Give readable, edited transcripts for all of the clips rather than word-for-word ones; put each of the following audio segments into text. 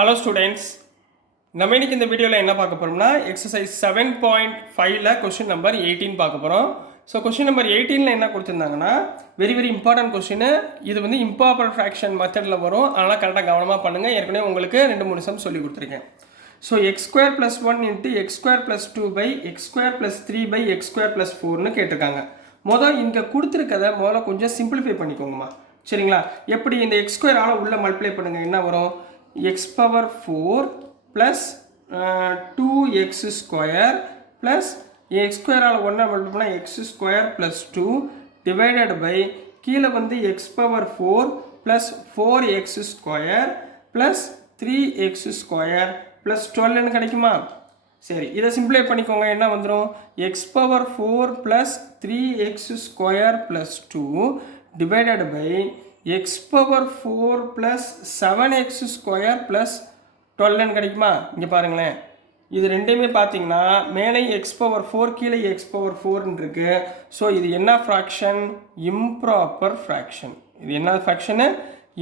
Hello students, நம்ம இன்னைக்கு இந்த வீடியோவில் என்ன பார்க்க போகிறோம்னா எக்ஸசைஸ் 7.5ல் கொஸ்டின் நம்பர் 18 பார்க்க போகிறோம். ஸோ கொஸ்டின் நம்பர் 18ல் என்ன கொடுத்துருந்தாங்கன்னா வெரி இம்பார்ட்டன்ட் கொஸ்டின். இது வந்து இம்ப்ராப்பர் ஃப்ராக்ஷன் மெத்தடில் வரும், அதனால் கரெக்டாக கவனமாக பண்ணுங்கள். ஏற்கனவே உங்களுக்கு 2-3 சம் சொல்லி கொடுத்துருக்கேன். So x² + 1 × x² + 2/x² + 3/x² + 4ன்னு கேட்டிருக்காங்க. இங்கே கொடுத்துருக்கதை முதல்ல கொஞ்சம் சிம்பிளிஃபை பண்ணிக்கோங்கம்மா, சரிங்களா? எப்படி இந்த x² உள்ள மல்டிப்ளை பண்ணுங்கள், என்ன வரும்? x⁴ plus 2x² plus x² 1 multiply பண்ணால் x² plus 2 divided by கீழே வந்து x⁴ plus 4x² plus 3x² plus 12 கிடைக்குமா? சரி, இதை சிம்பிளை பண்ணிக்கோங்க. என்ன வந்துடும்? x⁴ plus 3x² plus 2 divided by x⁴ plus 7x² plus 12 கிடைக்குமா? இங்கே பாருங்களேன், இது ரெண்டையுமே பார்த்தீங்கன்னா மேலே x⁴ கீழே x⁴ இருக்கு. ஸோ இது என்ன ஃப்ராக்ஷன்? Improper fraction. இது என்ன ஃப்ராக்ஷனு?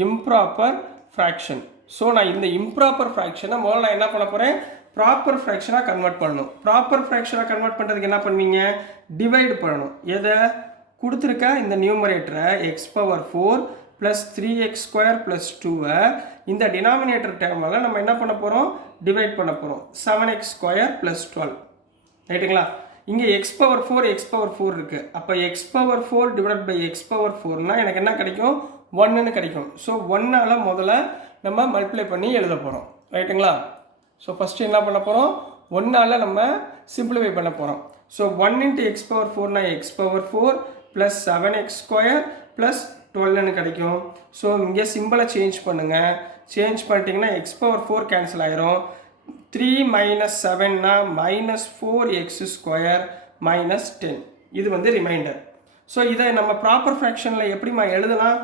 Improper fraction. ஸோ நான் இந்த இம்ப்ராப்பர் ஃப்ராக்ஷனை முதல்ல நான் என்ன பண்ண போகிறேன்? ப்ராப்பர் ஃப்ராக்ஷனாக கன்வெர்ட் பண்ணணும். ப்ராப்பர் ஃப்ராக்ஷனாக கன்வெர்ட் பண்ணுறதுக்கு என்ன பண்ணுவீங்க? டிவைட் பண்ணணும். எதை கொடுத்துருக்க? இந்த நியூமரேட்டரை x⁴ plus 3x² plus 2 இந்த டினாமினேட்டர் டேர்மால் நம்ம என்ன பண்ண போகிறோம்? டிவைட் பண்ண போகிறோம். 7x² plus 12, ரைட்டுங்களா? இங்கே x⁴ இருக்குது. அப்போ x⁴ டிவைட் பை x⁴ எனக்கு என்ன கிடைக்கும்? 1ன்னு கிடைக்கும். ஸோ 1ஆல் முதல்ல நம்ம மல்டிப்ளை பண்ணி எழுத போகிறோம், ரைட்டுங்களா? ஸோ ஃபஸ்ட்டு என்ன பண்ண போகிறோம்? 1ஆல் நம்ம சிம்பிளிஃபை பண்ண போகிறோம். So 1 × x⁴ x⁴ plus 7x² plus 12ன்னு கிடைக்கும். ஸோ இங்கே சிம்பிளை சேஞ்ச் பண்ணுங்கள். சேஞ்ச் பண்ணிட்டீங்கன்னா x⁴ கேன்சல் ஆயிரும். 3 - 7னா -4x² -10. இது வந்து ரிமைண்டர். ஸோ இதை நம்ம ப்ராப்பர் ஃப்ராக்ஷனில் எப்படிமா எழுதலாம்?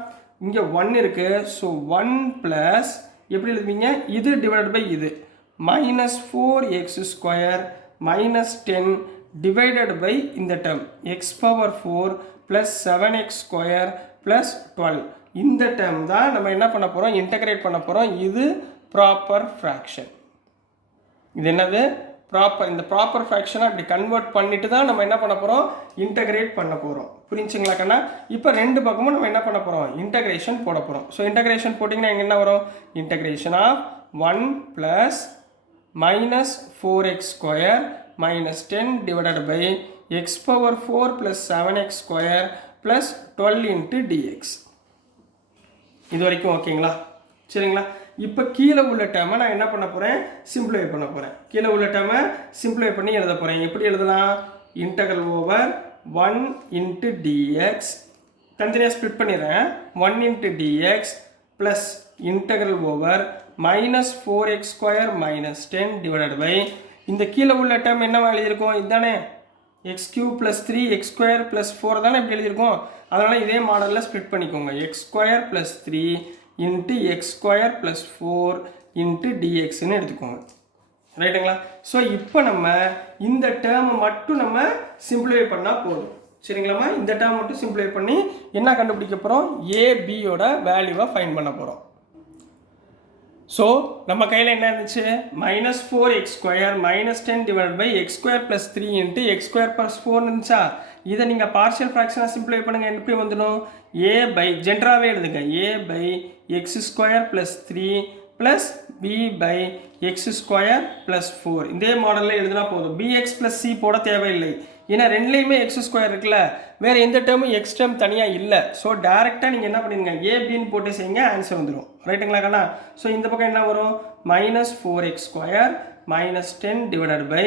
இங்கே 1 இருக்குது. ஸோ 1 ப்ளஸ் எப்படி எழுதுவீங்க? இது டிவைட் பை இது -4x² -10 டிவைடட் பை இந்த term x⁴ plus 7x² plus 12. இந்த டேர்ம் தான் நம்ம என்ன பண்ண போகிறோம்? இன்டகிரேட் பண்ண போகிறோம். இது ப்ராப்பர் ஃப்ராக்ஷன். இது என்னது? ப்ராப்பர். இந்த ப்ராப்பர் ஃப்ராக்ஷனை அப்படி கன்வெர்ட் பண்ணிட்டு தான் நம்ம என்ன பண்ண போகிறோம்? இன்டகிரேட் பண்ண போகிறோம். புரிஞ்சுங்களா கண்ணா? இப்போ ரெண்டு பக்கமும் நம்ம என்ன பண்ண போகிறோம்? இன்டகிரேஷன் போட போகிறோம். ஸோ இன்டகிரேஷன் போட்டிங்கன்னா இங்கே என்ன வரும்? Integration of 1 plus -4x² -10 divided by x⁴ plus 7x² plus 12 into dx. இது வரைக்கும் ஓகேங்களா? சரிங்களா? இப்போ கீழே உள்ள டேர்மை நான் என்ன பண்ண போகிறேன்? சிம்பிளிஃபை பண்ண போகிறேன். கீழே உள்ள டேர்மை சிம்பிளிஃபை பண்ணி எழுத போகிறேன். எப்படி எழுதலாம்? இன்டகரல் ஓவர் 1 into dx தனித்தனியாக ஸ்ப்ளிட் பண்ணிடுறேன். 1 into dx plus integral over -4x² -10 divided by இந்த கீழே உள்ள டேர்ம் என்னவா எழுதியிருக்கோம்? இதுதானே x³ + 3x² + 4 தானே இப்படி எழுதியிருக்கோம். அதனால் இதே மாடலில் ஸ்ப்ளிட் பண்ணிக்கோங்க. x² + 3 into x² + 4 into dxன்னு எடுத்துக்கோங்க, ரைட்டுங்களா? ஸோ இப்போ நம்ம இந்த டேர்மை மட்டும் நம்ம சிம்பிளிஃபை பண்ணால் போதும், சரிங்களாம்மா? இந்த டேர்ம் மட்டும் சிம்பிளிஃபை பண்ணி என்ன கண்டுபிடிக்க போகிறோம்? ABயோட வேல்யூவை ஃபைண்ட் பண்ண போகிறோம். ஸோ நம்ம கையில் என்ன இருந்துச்சு? -4x² -10 divided by x² plus 3 into x² plus 4 இருந்துச்சா? இதை நீங்கள் பார்ஷியல் ஃப்ராக்ஷனாக சிம்பிளிஃபை பண்ணுங்கள். எப்படி வந்துடும்? ஜென்ரலாகவே எழுதுங்க. a/x² plus 3 plus b/x² plus 4 இதே மாடலில் எழுதினா போதும். bx plus c போட தேவையில்லை. ஏன்னா ரெண்டுலேயுமே x² இருக்குல்ல, வேறு எந்த டேர்மும் எக்ஸ் டேர்ம் தனியாக இல்லை. ஸோ டேரெக்டாக நீங்கள் என்ன பண்ணிடுங்க? ஏபின்னு போட்டு செய்யுங்க, ஆன்சர் வந்துடும், ரைட்டுங்களா கண்ணா? ஸோ இந்த பக்கம் என்ன வரும்? -4x² -10 divided by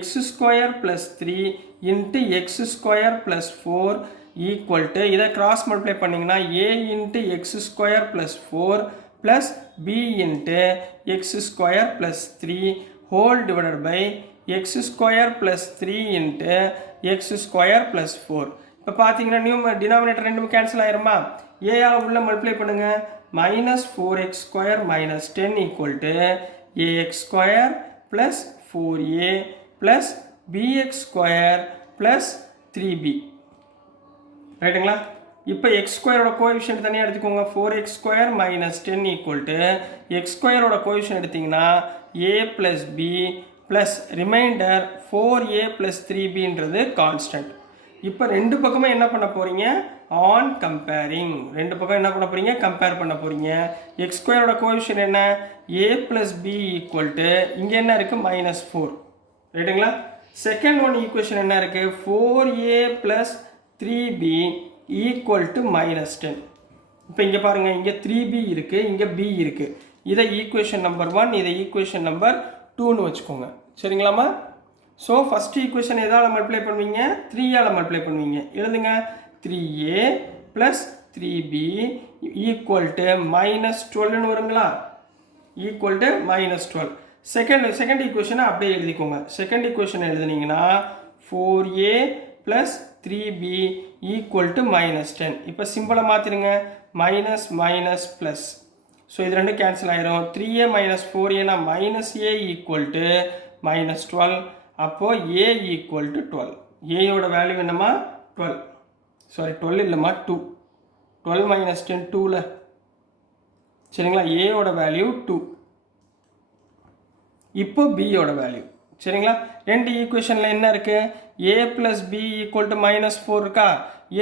x² plus 3 into x² plus 4 equal to இதை கிராஸ் மல்டிப்ளை பண்ணிங்கன்னா a into x² plus 4 plus b into x² plus 3 whole divided by x² plus 3 into x² plus 4. இப்போ பார்த்தீங்கன்னா டினாமினேட்டர் ரெண்டும் cancel ஆயிருமா? ஏஆல் உள்ள multiply பண்ணுங்க. -4x² -10 equal to ax² plus 4a plus bx² plus 3b, ரைட்டுங்களா? இப்போ X ஸ்கொயரோட coefficient தனியாக எடுத்துக்கோங்க. 4x square minus 10 equal to x ஸ்கொயரோட கோஎஃபிஷியன்ட் எடுத்திங்கன்னா a plus b plus reminder 4a ப்ளஸ் 3bன்றது கான்ஸ்டன்ட். இப்போ ரெண்டு பக்கமே என்ன பண்ண போகிறீங்க, ஆன் கம்பேரிங். ரெண்டு பக்கம் என்ன பண்ண போகிறீங்க, கம்பேர் பண்ண போகிறீங்க. எக்ஸ் ஸ்கொயரோட கோஎஃபிஷியன்ட் என்ன, a plus b equal to இங்கே என்ன இருக்குது -4 ரைட்டுங்களா. செகண்ட் ஒன் ஈக்குவேஷன் என்ன இருக்குது, 4a plus 3b equal to -10. இப்போ இங்கே பாருங்கள், இங்கே 3b இருக்குது, இங்கே b இருக்குது. இதை ஈக்குவேஷன் நம்பர் 1, இதை ஈக்குவேஷன் நம்பர் 2ன்னு வச்சுக்கோங்க. சரிங்களாமா. ஸோ ஃபஸ்ட் ஈக்குவேஷன் எதால் மல்டிப்ளை பண்ணுவீங்க, 3ஆல் மல்டிப்ளை பண்ணுவீங்க. எழுதுங்க, 3a plus 3b equal to -12ன்னு வருங்களா, ஈக்குவல் டு -12. செகண்ட் ஈக்குவேஷனை அப்படியே எழுதிக்கோங்க. செகண்ட் ஈக்குவேஷன் எழுதுனீங்கன்னா 4a plus 3b equal to -10. இப்போ சிம்பிளை மாற்றிடுங்க, மைனஸ் மைனஸ் ப்ளஸ். ஸோ இது ரெண்டும் கேன்சல் ஆயிரும். 3a minus 4a -a equal to -12. அப்போது a ஈக்குவல் டு 12. ஏயோட வேல்யூ என்னம்மா 12, சாரி 12 இல்லைம்மா 2. 12 மைனஸ் 10 2ல, சரிங்களா. ஏயோட வேல்யூ 2. இப்போ பியோட வேல்யூ, சரிங்களா. ரெண்டு ஈக்குவேஷனில் என்ன இருக்குது, a plus b equal to -4 இருக்கா.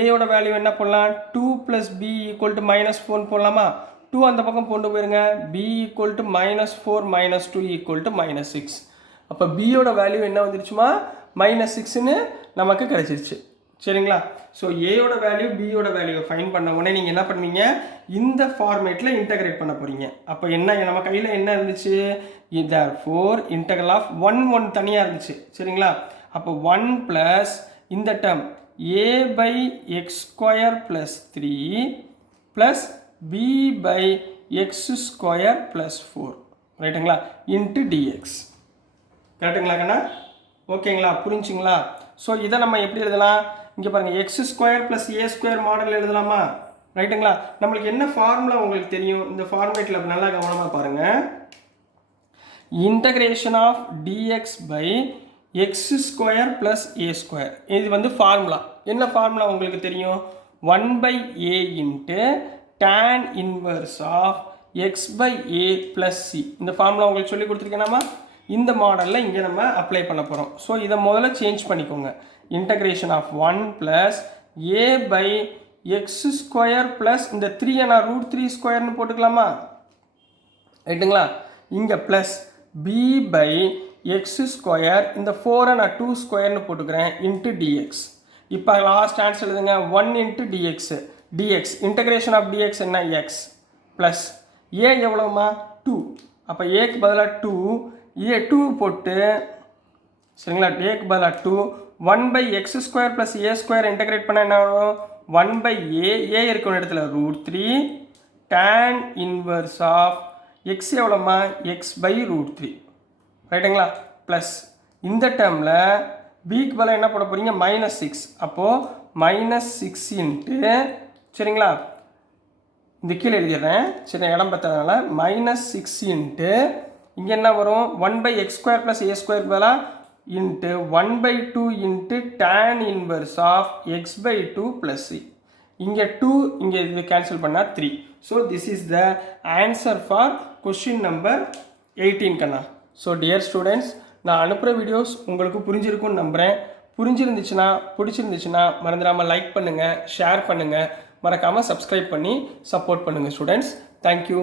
ஏயோட வேல்யூ என்ன போடலாம், 2 ப்ளஸ் பி ஈக்குவல் டு -4 போடலாமா. 2 அந்த பக்கம் கொண்டு போயிருங்க, b equal to -4 -2 equal to -6. அப்போ பியோட வேல்யூ என்ன வந்துருச்சுமா, -6ன்னு நமக்கு கிடைச்சிருச்சு. சரிங்களா. ஸோ ஏயோட வேல்யூ பியோட வேல்யூவை ஃபைன் பண்ண உடனே நீங்கள் என்ன பண்ணுவீங்க, இந்த ஃபார்மேட்டில் இன்டகிரேட் பண்ண போகிறீங்க. அப்போ என்ன நம்ம கையில் என்ன இருந்துச்சு, therefore இன்டகரல் ஆஃப் 1 தனியாக இருந்துச்சு. சரிங்களா. அப்போ 1 ப்ளஸ் இந்த term a by x square plus 3 plus b by x square plus 4 ரைட்டுங்களா இன்ட்டு டிஎக்ஸ். கரெக்டுங்களா கண்ணா, ஓகேங்களா, புரிஞ்சுங்களா. ஸோ இதை நம்ம எப்படி எழுதலாம், இங்கே பாருங்கள், X square plus a square model எழுதலாமா, ரைட்டுங்களா. நம்மளுக்கு என்ன ஃபார்முலா உங்களுக்கு தெரியும், இந்த ஃபார்மேட்டில் நல்லா கவனமாக பாருங்கள். Integration of dx by x square plus a square, இது வந்து ஃபார்முலா. என்ன ஃபார்முலா உங்களுக்கு தெரியும், 1/a into tan inverse of x by a plus c. இந்த ஃபார்முலா உங்களுக்கு சொல்லி கொடுத்துருக்கேனாமா. இந்த மாடலில் இங்கே நம்ம அப்ளை பண்ண போகிறோம். ஸோ இதை முதல்ல சேஞ்ச் பண்ணிக்கோங்க. Integration of 1 plus a by x square plus இந்த 3 நான் √3 ஸ்கொயர்னு போட்டுக்கலாமா, ரைட்டுங்களா. இங்கே plus b by x square, இந்த 4 நான் 2 ஸ்கொயர்னு போட்டுக்கிறேன், இன்ட்டு டிஎக்ஸ். இப்போ லாஸ்ட் ஆன்சர் எழுதுங்க, 1 into dx. Integration of dx என்ன, எக்ஸ் ப்ளஸ் ஏ எவ்வளோமா 2. அப்போ ஏக்கு பதிலாக 2, ஏ 2 போட்டு, சரிங்களா, ஏக்கு பதிலாக 2, 1/x square plus a square integrate பண்ண என்ன ஆகும், 1/a, ஏ இருக்கிற இடத்துல √3 tan இன்வர்ஸ் ஆஃப் எக்ஸ் எவ்வளோமா, எக்ஸ் பை √3 ரைட்டுங்களா. ப்ளஸ் இந்த டேர்மில் பிக்கு பதிலாக என்ன போட போகிறீங்க, -6. அப்போது -6 இன்ட்டு, சரிங்களா, இந்த கீழே எழுதிடுறேன், சரி இடம் பார்த்ததுனால, -6 இன்ட்டு இங்கே என்ன வரும், 1/x square plus a square பதிலாக into 1/2 into tan inverse of x by 2 plus c. இங்கே 2 இங்கே இது கேன்சல் பண்ணால் 3. So this is the answer for question number 18 கண்ணா. ஸோ டியர் ஸ்டூடெண்ட்ஸ், நான் அனுப்புகிற வீடியோஸ் உங்களுக்கு புரிஞ்சிருக்கும்னு நம்புகிறேன். புரிஞ்சிருந்துச்சுன்னா, பிடிச்சிருந்துச்சுன்னா மறந்துடாமல் லைக் பண்ணுங்கள், ஷேர் பண்ணுங்கள், மறக்காமல் சப்ஸ்கிரைப் பண்ணி சப்போர்ட் பண்ணுங்கள் ஸ்டூடெண்ட்ஸ். தேங்க்யூ.